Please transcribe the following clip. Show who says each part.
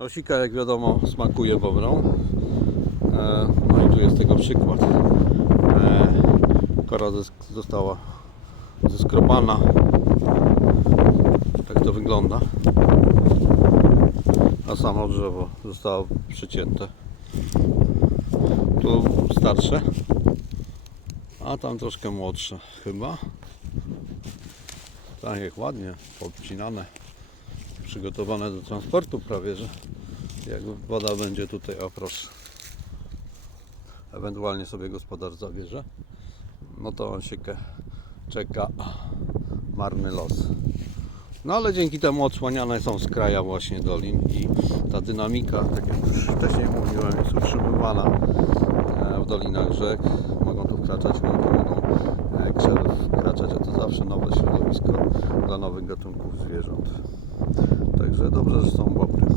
Speaker 1: Osika, jak wiadomo, smakuje bobrą. E, No i tu jest tego przykład. E, Kora została zeskrobana. Tak to wygląda. A samo drzewo zostało przycięte. Tu starsze, a tam troszkę młodsze chyba. Tak jak ładnie podcinane, przygotowane do transportu prawie, że jak woda będzie tutaj, o proszę. Ewentualnie sobie gospodarz zabierze, no to on się czeka marny los. No ale dzięki temu odsłaniane są z kraja właśnie dolin i ta dynamika, tak jak już wcześniej mówiłem, jest utrzymywana e, w dolinach rzek. Mogą tu wkraczać mogą e, krzewy wkraczać, a to zawsze nowe środowisko dla nowych gatunków zwierząt. Także dobrze, że są bobry.